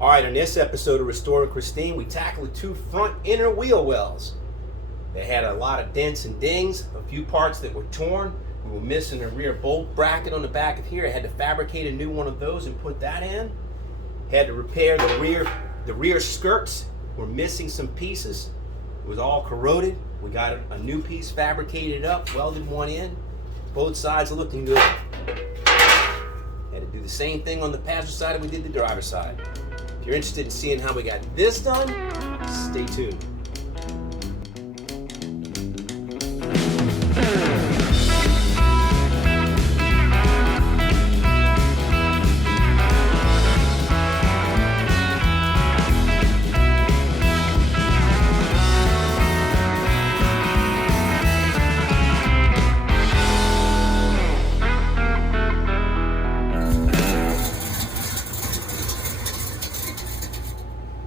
All right, in this episode of Restoring Christine, we tackled the two front inner wheel wells. They had a lot of dents and dings, a few parts that were torn. We were missing a rear bolt bracket on the back of here. I had to fabricate a new one of those and put that in. Had to repair the rear skirts. We're missing some pieces. It was all corroded. We got a new piece fabricated up, welded one in. Both sides are looking good. Had to do the same thing on the passenger side as we did the driver's side. If you're interested in seeing how we got this done, stay tuned.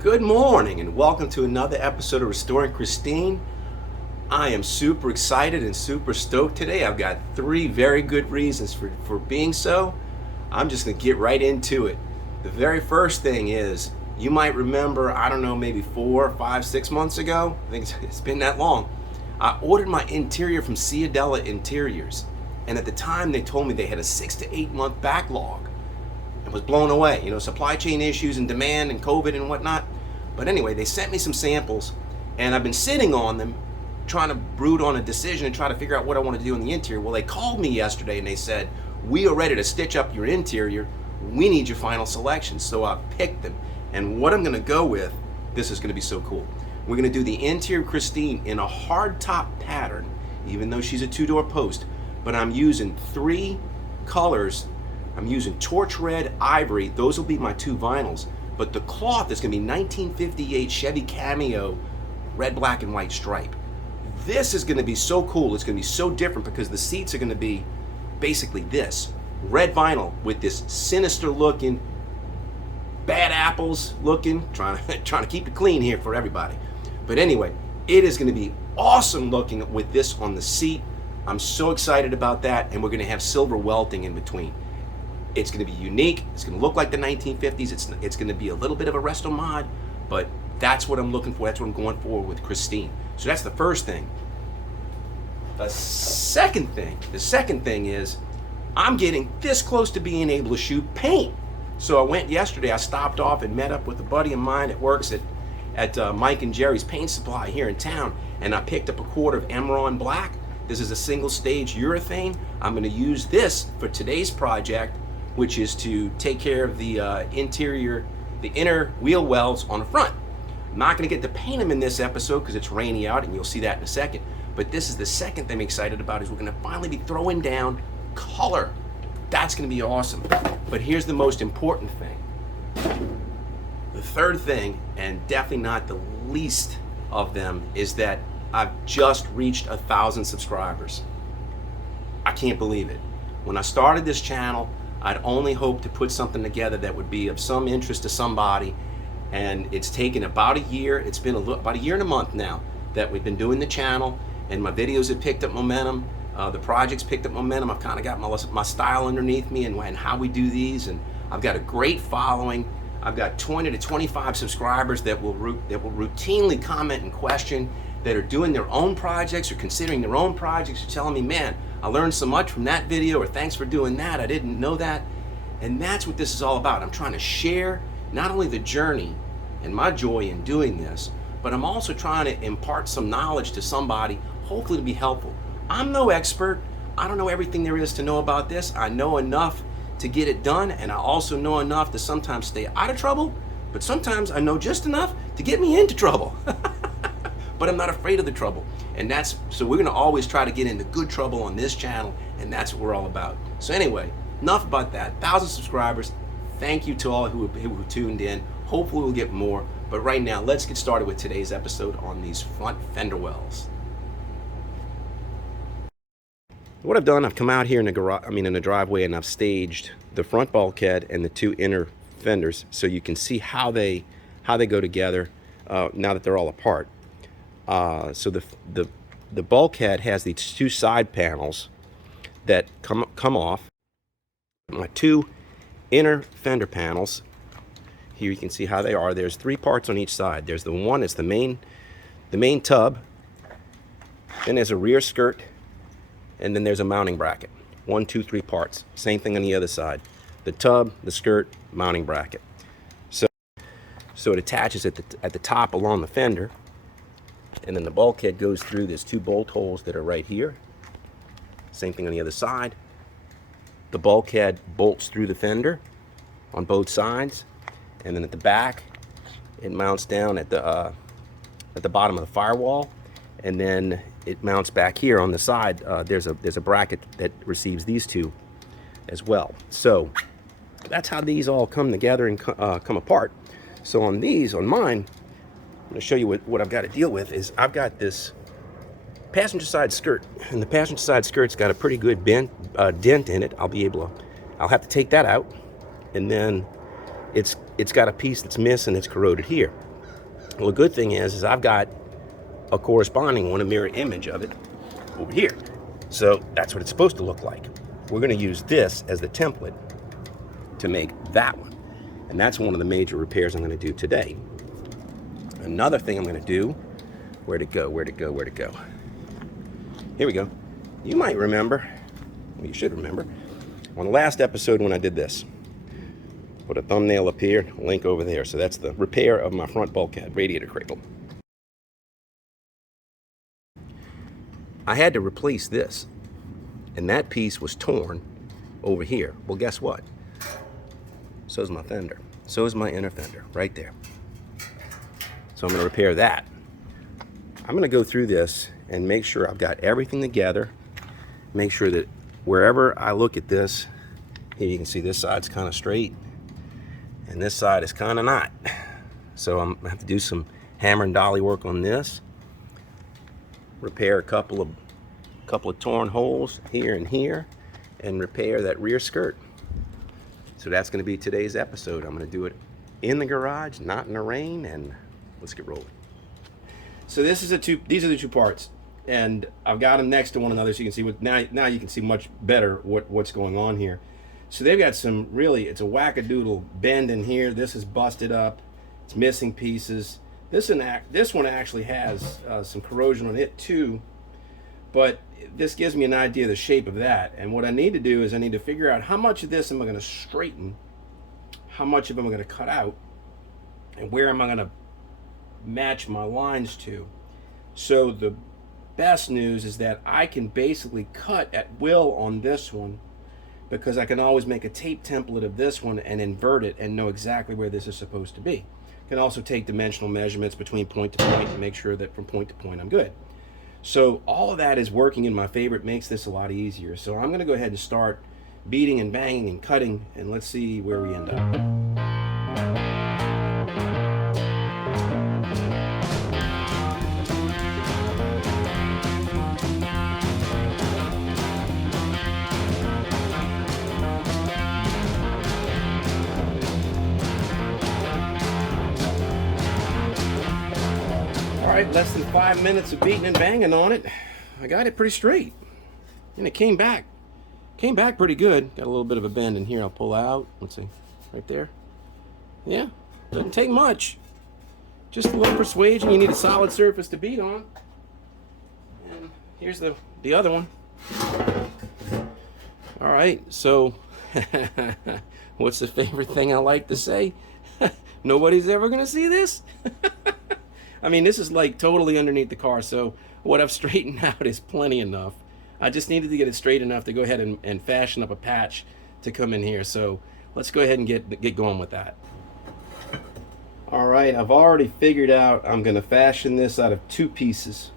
Good morning and welcome to another episode of Restoring Christine. I am super excited and super stoked today. I've got three very good reasons for being so. I'm just going to get right into it. The very first thing is, you might remember, I don't know, maybe 4, 5, 6 months ago, I think it's been that long, I ordered my interior from Sedan Interiors. And at the time they told me they had a 6 to 8 month backlog. And was blown away, supply chain issues and demand and COVID and whatnot. But anyway, they sent me some samples and I've been sitting on them trying to brood on a decision and try to figure out what I want to do in the interior. Well, they called me yesterday and they said, we are ready to stitch up your interior. We need your final selection. So I picked them. And what I'm going to go with, this is going to be so cool. We're going to do the interior Christine in a hard top pattern, even though she's a 2-door post. But I'm using 3 colors. I'm using torch red, ivory. Those will be my 2 vinyls. But the cloth is going to be 1958 Chevy Cameo red, black, and white stripe. This is going to be so cool. It's going to be so different because the seats are going to be basically this. Red vinyl with this sinister looking, bad apples looking, trying to keep it clean here for everybody. But anyway, it is going to be awesome looking with this on the seat. I'm so excited about that. And we're going to have silver welting in between. It's going to be unique. It's going to look like the 1950s. It's going to be a little bit of a resto mod, but that's what I'm looking for. That's what I'm going for with Christine. So that's the first thing. The second thing is I'm getting this close to being able to shoot paint. So I went yesterday. I stopped off and met up with a buddy of mine that works at Mike and Jerry's Paint Supply here in town, and I picked up a quart of Emerald Black. This is a single stage urethane. I'm going to use this for today's project, which is to take care of the inner wheel wells on the front. I'm not going to get to paint them in this episode because it's rainy out, and you'll see that in a second. But this is the second thing I'm excited about, is we're going to finally be throwing down color. That's going to be awesome. But here's the most important thing. The third thing, and definitely not the least of them, is that I've just reached 1,000 subscribers. I can't believe it. When I started this channel, I'd only hoped to put something together that would be of some interest to somebody, and it's taken about a year. It's been about a year and a month now that we've been doing the channel, and my videos have picked up momentum. The project's picked up momentum. I've kind of got my style underneath me and how we do these, and I've got a great following. I've got 20 to 25 subscribers that will routinely comment and question, that are doing their own projects or considering their own projects, or telling me, man, I learned so much from that video, or thanks for doing that, I didn't know that. And that's what this is all about. I'm trying to share not only the journey and my joy in doing this, but I'm also trying to impart some knowledge to somebody, hopefully to be helpful. I'm no expert. I don't know everything there is to know about this. I know enough to get it done, and I also know enough to sometimes stay out of trouble, but sometimes I know just enough to get me into trouble. But I'm not afraid of the trouble. And so we're gonna always try to get into good trouble on this channel, and that's what we're all about. So anyway, enough about that. 1,000 subscribers. Thank you to all who tuned in. Hopefully we'll get more. But right now, let's get started with today's episode on these front fender wells. What I've done, I've come out here in the driveway, and I've staged the front bulkhead and the 2 inner fenders so you can see how they go together now that they're all apart. So the bulkhead has these 2 side panels that come off. My 2 inner fender panels Here you can see how they are. There's 3 parts on each side. There's the one, it's the main tub. Then there's a rear skirt, and then there's a mounting bracket. 1, 2, 3 parts. Same thing on the other side. The tub, the skirt, mounting bracket. So it attaches at the top along the fender, and then the bulkhead goes through. There's 2 bolt holes that are right here. Same thing on the other side. The bulkhead bolts through the fender on both sides, and then at the back it mounts down at the bottom of the firewall, and then it mounts back here on the side. There's a bracket that receives these 2 as well. So that's how these all come together and come apart. So on mine, I'm going to show you what I've got to deal with. Is I've got this passenger side skirt, and the passenger side skirt's got a pretty good dent in it. I'll have to take that out, and then it's got a piece that's missing, it's corroded here. Well, the good thing is I've got a corresponding one, a mirror image of it over here. So that's what it's supposed to look like. We're going to use this as the template to make that one. And that's one of the major repairs I'm going to do today. Another thing I'm going to do, where'd it go? Here we go. You might remember, well, you should remember, on the last episode when I did this. Put a thumbnail up here, a link over there. So that's the repair of my front bulkhead, radiator cradle. I had to replace this, and that piece was torn over here. Well, guess what? So is my fender. So is my inner fender, right there. So I'm going to repair that. I'm going to go through this and make sure I've got everything together. Make sure that wherever I look at this, here you can see this side's kind of straight, and this side is kind of not. So I'm going to have to do some hammer and dolly work on this. Repair a couple of torn holes here and here, and repair that rear skirt. So that's going to be today's episode. I'm going to do it in the garage, not in the rain, and let's get rolling. So these are the 2 parts, and I've got them next to one another, so you can see now you can see much better what's going on here. So they've got some it's a wackadoodle bend in here. This is busted up. It's missing pieces. This one actually has some corrosion on it too, but this gives me an idea of the shape of that. And what I need to do is I need to figure out how much of this am I going to straighten, how much of it am I going to cut out, and where am I going to match my lines to. So the best news is that I can basically cut at will on this one, because I can always make a tape template of this one and invert it and know exactly where this is supposed to be. Can also take dimensional measurements between point to point and make sure that from point to point I'm good. So all of that is working in my favor. It makes this a lot easier. So I'm going to go ahead and start beating and banging and cutting, and let's see where we end up. All right, less than 5 minutes of beating and banging on it. I got it pretty straight, and it came back pretty good. Got a little bit of a bend in here. I'll pull out. Let's see, right there. Yeah, doesn't take much. Just a little persuasion. You need a solid surface to beat on. And here's the other one. All right, so what's the favorite thing I like to say? Nobody's ever gonna see this. I mean, this is like totally underneath the car, so what I've straightened out is plenty enough. I just needed to get it straight enough to go ahead and fashion up a patch to come in here. So let's go ahead and get going with that. All right, I've already figured out I'm going to fashion this out of 2 pieces.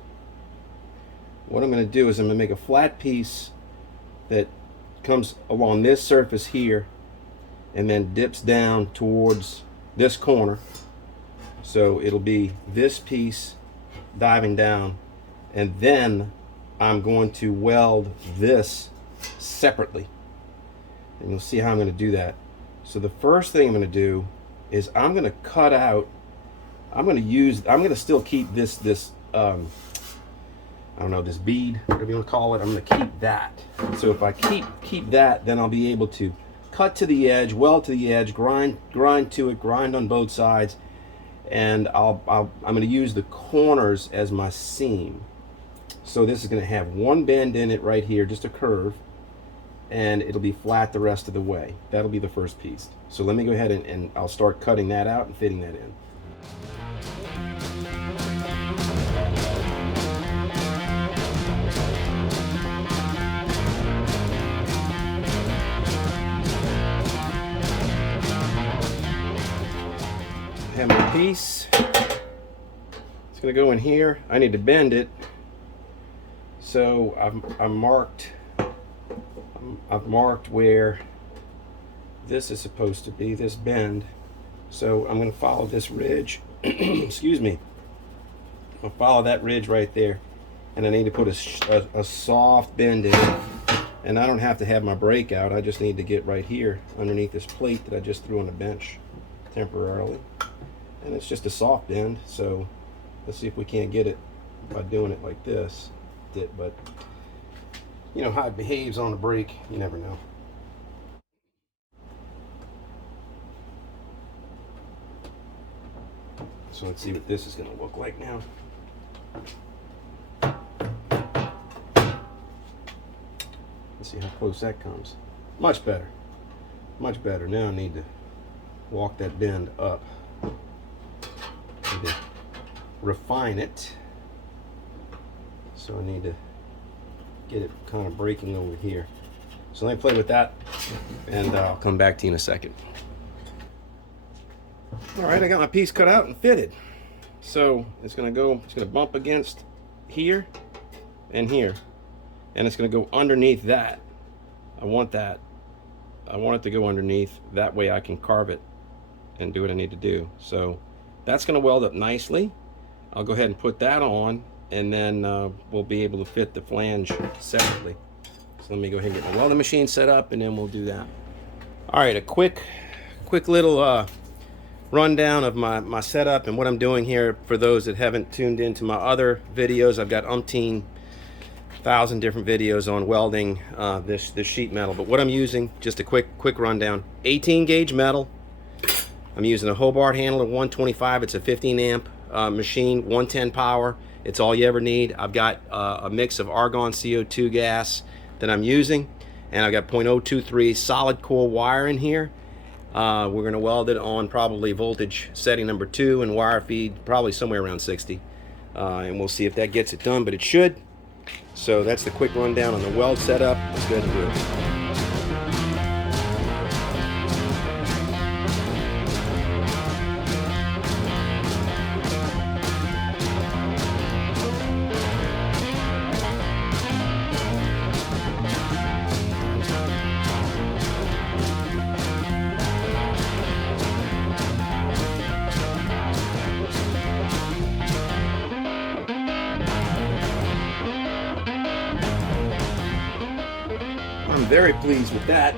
What I'm going to do is I'm going to make a flat piece that comes along this surface here and then dips down towards this corner. So it'll be this piece diving down, and then I'm going to weld this separately, and you'll see how I'm going to do that. So the first thing I'm going to do is I'm going to cut out, I'm going to still keep this I don't know, this bead, whatever you want to call it. I'm going to keep that. So if I keep that, then I'll be able to cut to the edge, weld to the edge, grind to it, grind on both sides, and I'm going to use the corners as my seam. So this is going to have one bend in it right here, just a curve, and it'll be flat the rest of the way. That'll be the first piece. So let me go ahead and I'll start cutting that out and fitting that in. I have my piece. It's going to go in here. I need to bend it. So I've marked where this is supposed to be, this bend. So I'm going to follow this ridge. Excuse me. I'll follow that ridge right there, and I need to put a soft bend in it. And I don't have to have my brake out. I just need to get right here underneath this plate that I just threw on the bench temporarily. And it's just a soft bend. So let's see if we can't get it by doing it like this. But you know how it behaves on the brake, you never know. So let's see what this is going to look like now. Let's see how close that comes. Much better. Much better. Now I need to walk that bend up. Need to refine it. So I need to get it kind of breaking over here. So let me play with that, and I'll come back to you in a second. All right, I got my piece cut out and fitted. So it's gonna bump against here and here, and it's gonna go underneath that. I want it to go underneath. That way I can carve it and do what I need to do. So that's gonna weld up nicely. I'll go ahead and put that on, and then we'll be able to fit the flange separately. So let me go ahead and get my welding machine set up, and then we'll do that. All right, a quick little rundown of my setup and what I'm doing here. For those that haven't tuned into my other videos, I've got umpteen thousand different videos on welding this sheet metal. But what I'm using, just a quick rundown: 18 gauge metal. I'm using a Hobart handler 125. It's a 15 amp machine, 110 power. It's all you ever need. I've got a mix of argon CO2 gas that I'm using, and I've got 0.023 solid core wire in here. We're going to weld it on probably voltage setting number 2 and wire feed probably somewhere around 60, and we'll see if that gets it done, but it should. So that's the quick rundown on the weld setup. Let's go ahead and do it. I'm very pleased with that.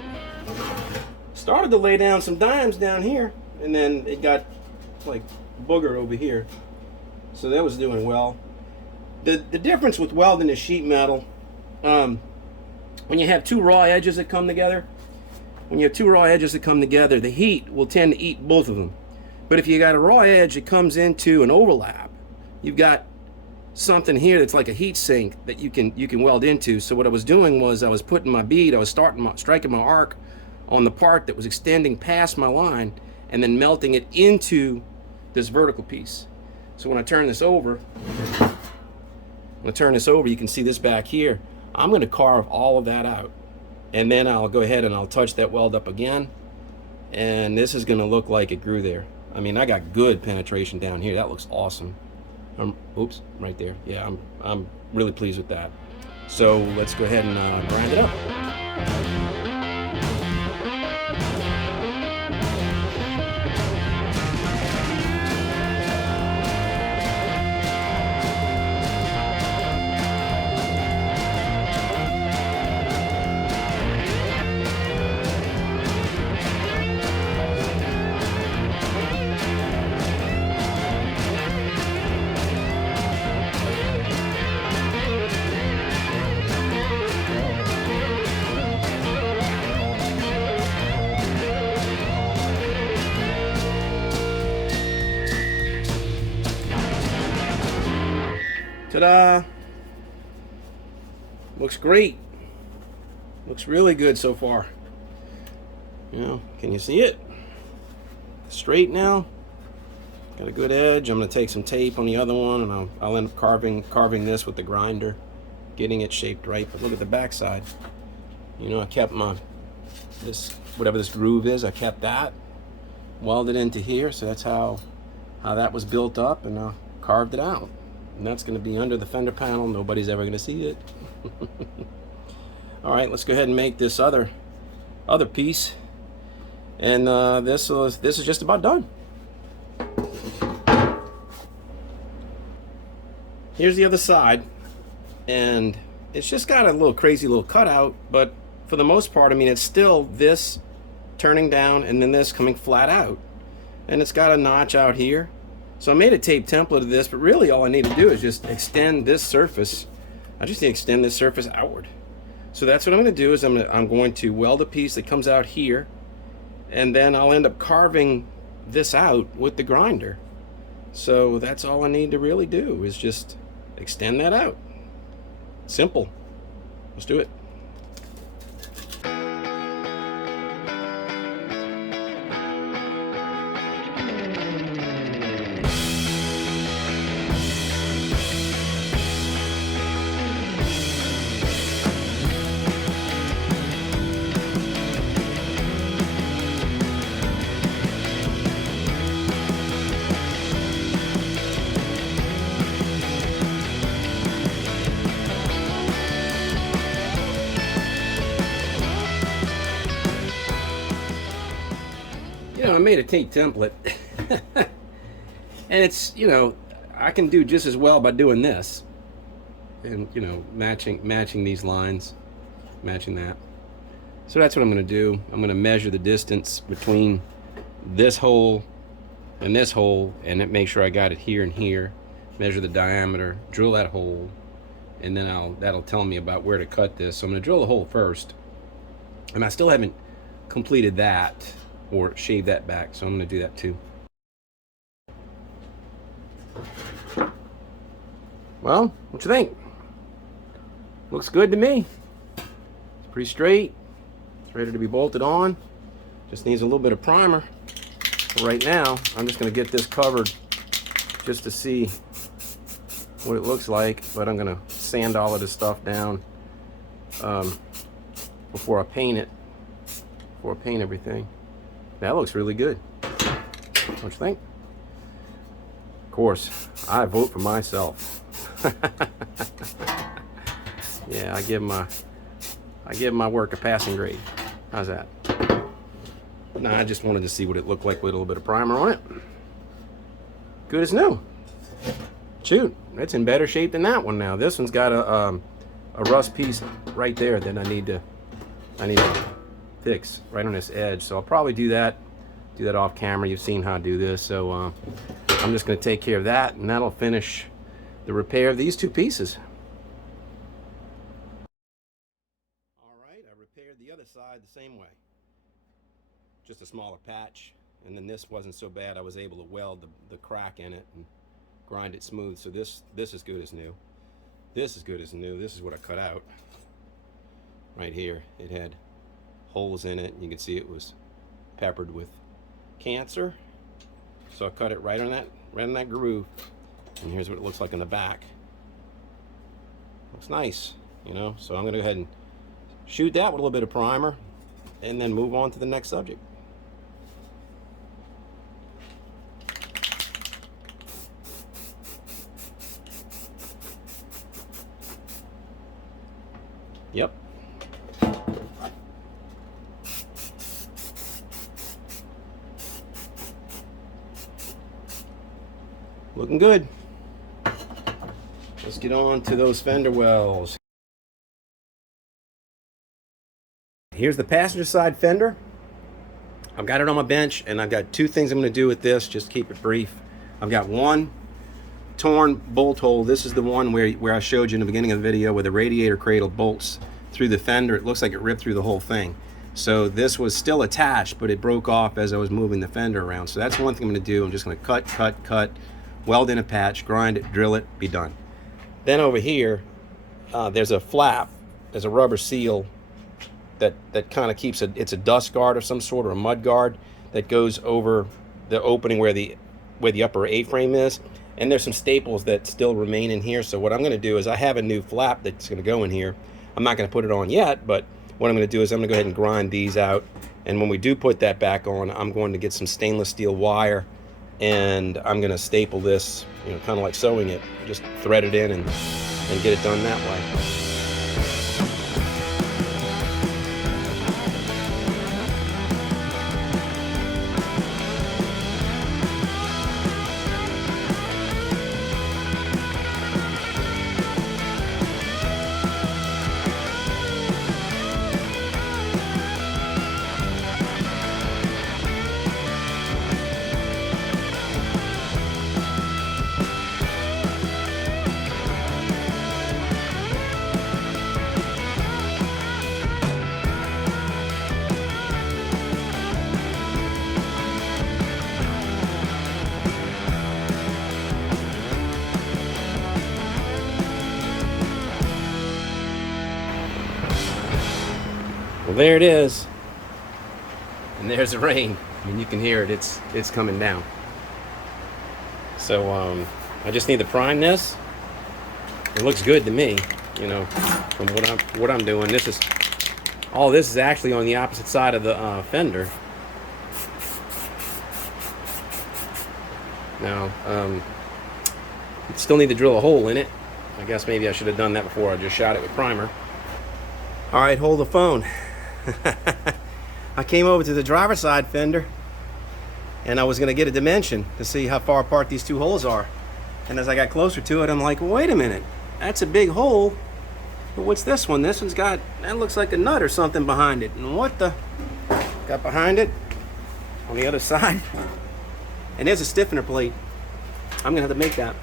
Started to lay down some dimes down here, and then it got like boogered over here. So that was doing well. The difference with welding is sheet metal. When you have two raw edges that come together, the heat will tend to eat both of them. But if you got a raw edge that comes into an overlap, you've got something here that's like a heat sink that you can weld into. So what I was doing was I was putting my bead, I was striking my arc on the part that was extending past my line, and then melting it into this vertical piece. So when I turn this over, you can see this back here. I'm going to carve all of that out, and then I'll go ahead and I'll touch that weld up again, and this is going to look like it grew there. I mean, I got good penetration down here. That looks awesome. Oops, right there. Yeah, I'm really pleased with that. So let's go ahead and grind it up. Ta-da! Looks great. Looks really good so far. You know, can you see it? Straight now. Got a good edge. I'm going to take some tape on the other one, and I'll end up carving this with the grinder, getting it shaped right. But look at the back side. You know, I kept whatever this groove is, I kept that welded into here. So that's how that was built up, and I carved it out. And that's going to be under the fender panel. Nobody's ever going to see it. All right, let's go ahead and make this other piece. And this is just about done. Here's the other side, and it's just got a little crazy little cutout, but for the most part, I mean, it's still this turning down and then this coming flat out, and it's got a notch out here. So I made a tape template of this, but really all I need to do is just extend this surface. I just need to extend this surface outward. So that's what I'm going to do. Is I'm going to weld a piece that comes out here, and then I'll end up carving this out with the grinder. So that's all I need to really do, is just extend that out. Simple. Let's do it. I made a tape template and it's, you know, I can do just as well by doing this and, you know, matching these lines, matching that. So that's what I'm going to do. I'm going to measure the distance between this hole and this hole, and make sure I got it here and here, measure the diameter, drill that hole, and then that'll tell me about where to cut this. So I'm going to drill the hole first, and I still haven't completed that or shave that back, so I'm going to do that too. Well, what you think? Looks good to me. It's pretty straight. It's ready to be bolted on. Just needs a little bit of primer. But right now, I'm just going to get this covered just to see what it looks like, but I'm going to sand all of this stuff down before I paint it, before I paint everything. That looks really good. What you think? Of course, I vote for myself. Yeah, I give my work a passing grade. How's that? No, I just wanted to see what it looked like with a little bit of primer on it. Good as new. Shoot, it's in better shape than that one now. This one's got a rust piece right there that I need to fix right on this edge. So I'll probably do that off camera. You've seen how I do this. So I'm just going to take care of that, and that'll finish the repair of these two pieces. All right, I repaired the other side the same way. Just a smaller patch, and then this wasn't so bad. I was able to weld the crack in it and grind it smooth. So this is good as new. This is good as new. This is what I cut out right here. It had holes in it. You can see it was peppered with cancer. So I cut it right on that groove, and here's what it looks like in the back. Looks nice, you know. So I'm going to go ahead and shoot that with a little bit of primer, and then move on to the next subject. Yep. Looking good. Let's get on to those fender wells. Here's the passenger side fender. I've got it on my bench, and I've got two things I'm going to do with this, just to keep it brief. I've got one torn bolt hole. This is the one where I showed you in the beginning of the video, where the radiator cradle bolts through the fender. It looks like it ripped through the whole thing. So this was still attached, but it broke off as I was moving the fender around. So that's one thing I'm going to do. I'm just going to cut, weld in a patch, grind it, drill it, be done. Then over here, there's a flap, there's a rubber seal that kind of keeps it's a dust guard of some sort, or a mud guard that goes over the opening where the upper A-frame is. And there's some staples that still remain in here. So what I'm going to do is, I have a new flap that's going to go in here. I'm not going to put it on yet, but what I'm going to do is I'm going to go ahead and grind these out. And when we do put that back on, I'm going to get some stainless steel wire, and I'm going to staple this, you know, kind of like sewing it. Just thread it in and get it done that way. Well, there it is, and there's the rain. I mean, you can hear it. It's coming down. So I just need to prime this. It looks good to me, you know, from what I'm doing. All this is actually on the opposite side of the fender. Now, still need to drill a hole in it. I guess maybe I should have done that before I just shot it with primer. All right, hold the phone. I came over to the driver's side fender, and I was going to get a dimension to see how far apart these two holes are. And as I got closer to it, I'm like, wait a minute, that's a big hole. But what's this one? This one's got, that looks like a nut or something behind it. And what the got behind it on the other side? And there's a stiffener plate. I'm going to have to make that.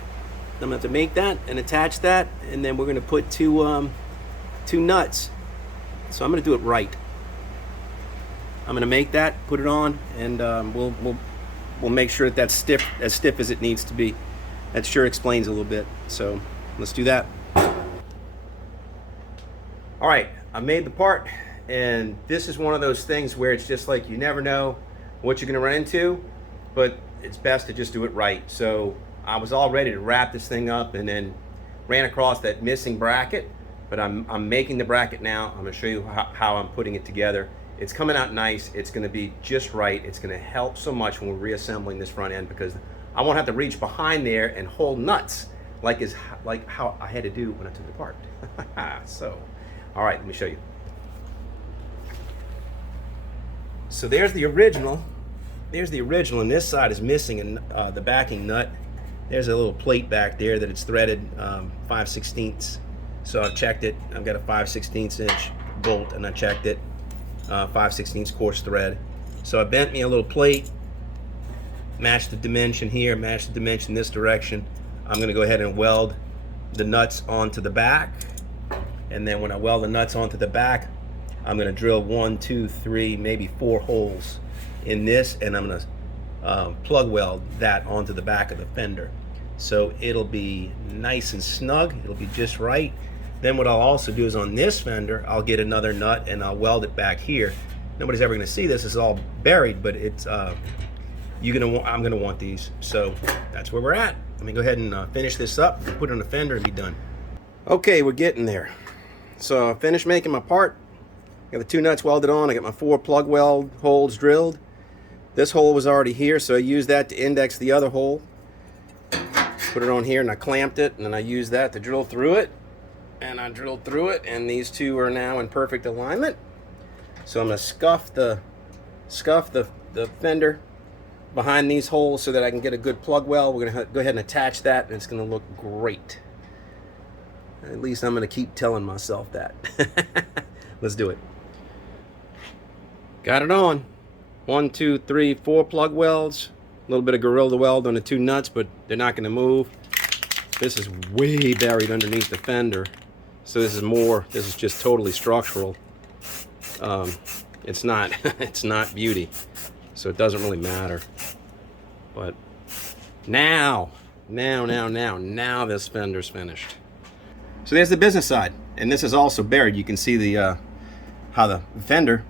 I'm going to have to make that and attach that, and then we're going to put two nuts. So I'm going to do it right. I'm going to make that, put it on, and we'll make sure that that's as stiff as it needs to be. That sure explains a little bit. So let's do that. All right, I made the part, and this is one of those things where it's just like you never know what you're going to run into, but it's best to just do it right. So I was all ready to wrap this thing up, and then ran across that missing bracket, but I'm making the bracket now. I'm going to show you how I'm putting it together. It's coming out nice. It's going to be just right. It's going to help so much when we're reassembling this front end, because I won't have to reach behind there and hold nuts like how I had to do when I took it apart. So, all right, let me show you. So there's the original. There's the original, and this side is missing the backing nut. There's a little plate back there that it's threaded 5/16. So I've checked it. I've got a 5/16 inch bolt, and I checked it. 5/16 coarse thread. So I bent me a little plate, matched the dimension here, matched the dimension this direction. I'm going to go ahead and weld the nuts onto the back, and then when I weld the nuts onto the back, I'm going to drill 1, 2, 3, maybe 4 holes in this, and I'm going to plug weld that onto the back of the fender. So it'll be nice and snug. It'll be just right. Then what I'll also do is on this fender, I'll get another nut and I'll weld it back here. Nobody's ever going to see this. It's all buried, but it's I'm going to want these. So that's where we're at. Let me go ahead and finish this up, put it on the fender, and be done. Okay, we're getting there. So I finished making my part. Got the 2 nuts welded on. I got my 4 plug weld holes drilled. This hole was already here, so I used that to index the other hole. Put it on here, and I clamped it, and then I used that to drill through it. And I drilled through it, and these two are now in perfect alignment. So I'm going to scuff the fender behind these holes so that I can get a good plug weld. We're going to go ahead and attach that, and it's going to look great. At least I'm going to keep telling myself that. Let's do it. Got it on. 1, 2, 3, 4 plug welds. A little bit of Gorilla Weld on the 2 nuts, but they're not going to move. This is way buried underneath the fender. So this is just totally structural. It's not it's not beauty. So it doesn't really matter. But now this fender's finished. So there's the business side, and this is also buried. You can see the how the fender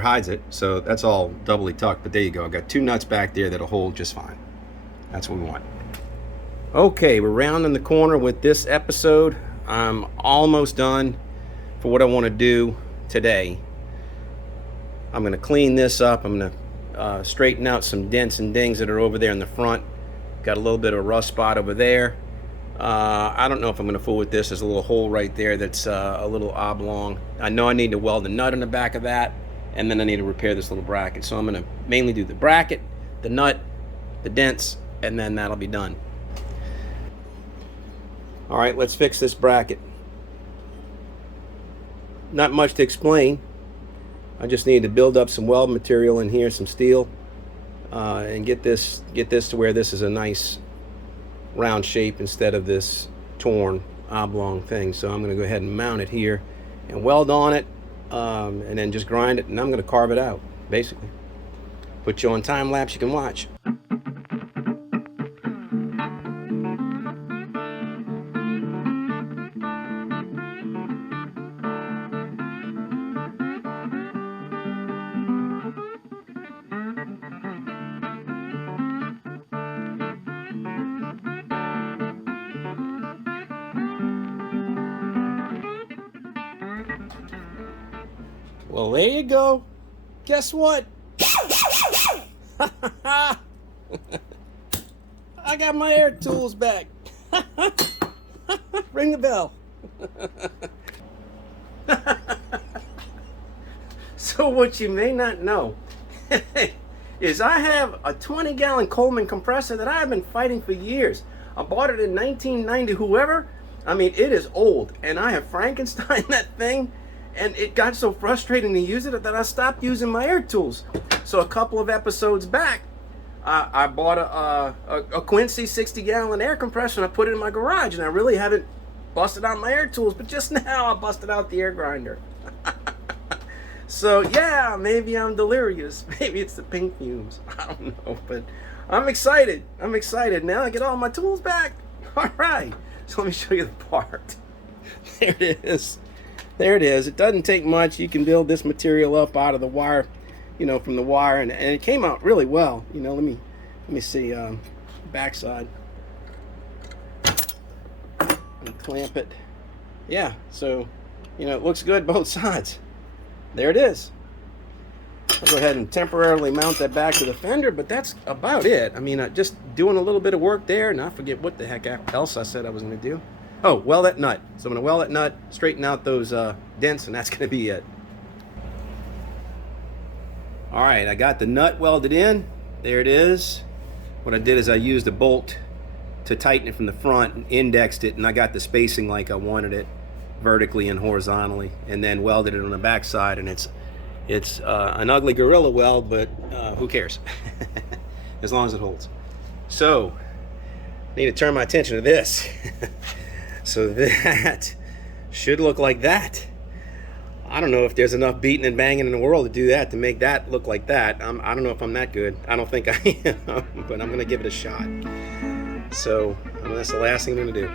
hides it, so that's all doubly tucked. But there you go. I've got 2 nuts back there that'll hold just fine. That's what we want. Okay, we're rounding the corner with this episode. I'm almost done for what I want to do today. I'm going to clean this up. I'm going to straighten out some dents and dings that are over there in the front. Got a little bit of a rust spot over there. I don't know if I'm going to fool with this. There's a little hole right there that's a little oblong. I know I need to weld a nut in the back of that, and then I need to repair this little bracket. So I'm going to mainly do the bracket, the nut, the dents, and then that'll be done. All right, let's fix this bracket. Not much to explain. I just need to build up some weld material in here, some steel, and get this to where this is a nice round shape instead of this torn oblong thing. So I'm going to go ahead and mount it here and weld on it, and then just grind it, and I'm going to carve it out, basically. Put you on time lapse, you can watch. Well, there you go. Guess what? I got my air tools back. Ring the bell. So what you may not know is I have a 20-gallon Coleman compressor that I've been fighting for years. I bought it in 1990, I mean, it is old, and I have Frankenstein that thing. And it got so frustrating to use it that I stopped using my air tools. So a couple of episodes back, I bought a Quincy 60-gallon air compressor, and I put it in my garage. And I really haven't busted out my air tools, but just now I busted out the air grinder. So yeah, maybe I'm delirious. Maybe it's the pink fumes. I don't know, but I'm excited. I'm excited. Now I get all my tools back. All right. So let me show you the part. There it is. There it is. It doesn't take much. You can build this material up out of the wire, from the wire, and it came out really well. Let me see backside. And clamp it. Yeah, so it looks good both sides. There it is. I'll go ahead and temporarily mount that back to the fender, but that's about it. I mean, just doing a little bit of work there, and I forget what the heck else I said I was going to do. Oh, weld that nut. So I'm going to weld that nut, straighten out those dents, and that's going to be it. All right, I got the nut welded in. There it is. What I did is I used a bolt to tighten it from the front and indexed it, and I got the spacing like I wanted it, vertically and horizontally, and then welded it on the back side, and it's an ugly gorilla weld, but who cares? As long as it holds. So, I need to turn my attention to this. So that should look like that. I don't know if there's enough beating and banging in the world to do that, to make that look like that. I don't know if I'm that good. I don't think I am, but I'm going to give it a shot. So that's the last thing I'm going to do.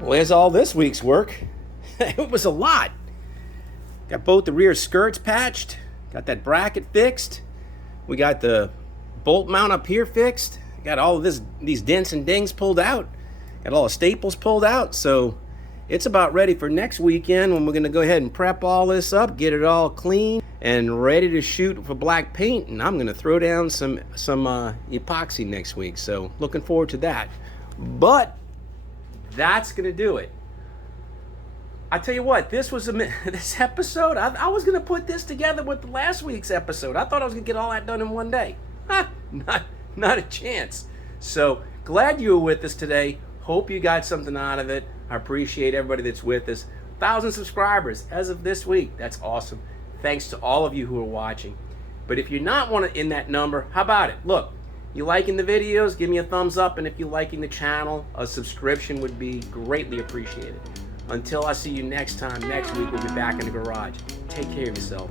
Well, there's all this week's work. It was a lot. Got both the rear skirts patched. Got that bracket fixed. We got the bolt mount up here fixed. Got all of these dents and dings pulled out. Got all the staples pulled out. So it's about ready for next weekend when we're going to go ahead and prep all this up, get it all clean, and ready to shoot for black paint, and I'm going to throw down some epoxy next week. So looking forward to that. But that's going to do it. I tell you what, this episode, I was going to put this together with the last week's episode. I thought I was going to get all that done in one day. Not a chance. So glad you were with us today. Hope you got something out of it. I appreciate everybody that's with us. 1,000 subscribers as of this week. That's awesome. Thanks to all of you who are watching. But if you're not in that number, how about it? Look, you liking the videos? Give me a thumbs up. And if you're liking the channel, a subscription would be greatly appreciated. Until I see you next time, next week we'll be back in the garage. Take care of yourself.